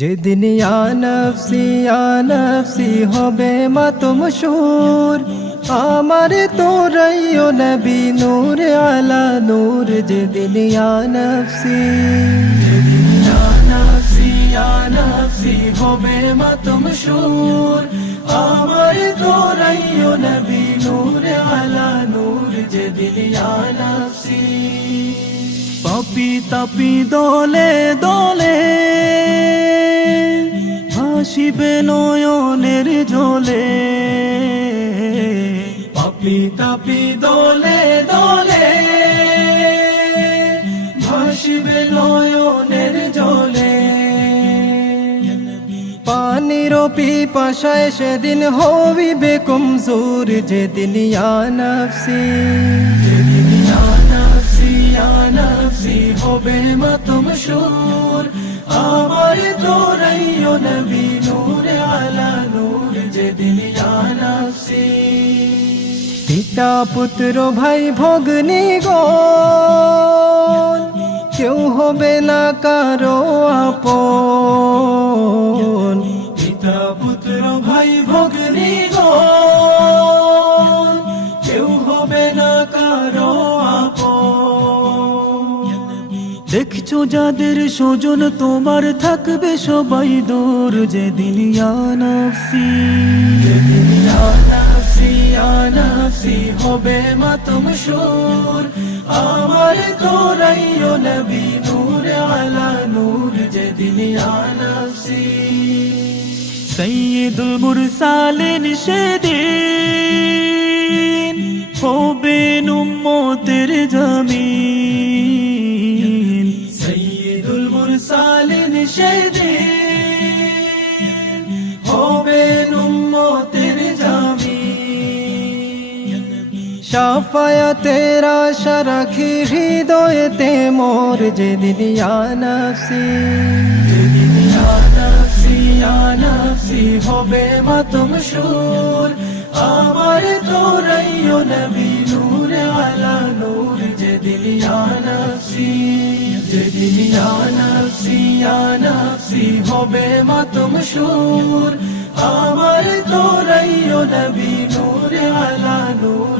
যেদিন আনফসি আনফসি হবে মাতম সুর। আমার তোরাইও নবী নূর আলা নূর, যেদিন আনফসি আনফসি আনফসি হবে মাতম সুর। আমার তোরাইও নবী নূর আলা নূর, যেদিন আনফসি পাপি তাপি দলে দলে হাসিবে নয়নের জলে। পাপি তাপি দলে দলে ভাসিবে নয়নের জলে। পানির পিপাসায় সেদিন হবিবে কমজোর যেদিন ইয়ানফসি যেদিন ইয়ানফসি ইয়ানফসি হবে মাতম সুর। আমার তোরাইও নবী পিতা পুত্র ভাই ভগ্নী গো কেউ হবে না কারও আপন। পিতা পুত্র ভাই ভগ্নী গো কারও দেখছ যাদের স্বজন তোমার থাকবে সবাই দূর, যেদিন ইয়ানফসি। ইয়ানফসি হবে মাতম সুর। আমার তোরাইও নবী নূর, আলা নূর যেদিন ইয়ানফসি সৈয়দুল মুরসালিন সেদিন হবে উম্মতের জমিন। সৈয়দুল মুরসালিন সেদিন সাফায়াতের আশা রাখি, হৃদয়েতে মোর যেদিন ইয়ানফসি যেদিন ইয়ানফসি ইয়ানফসি হবে মাতম সুর, আমার তোরাইও নবী নূর আলা নূর, যেদিন ইয়ানফসি যেদিন ইয়ানফসি ইয়ানফসি হবে মাতম সুর। আমার তোরাইও নবী নূর আলা নূর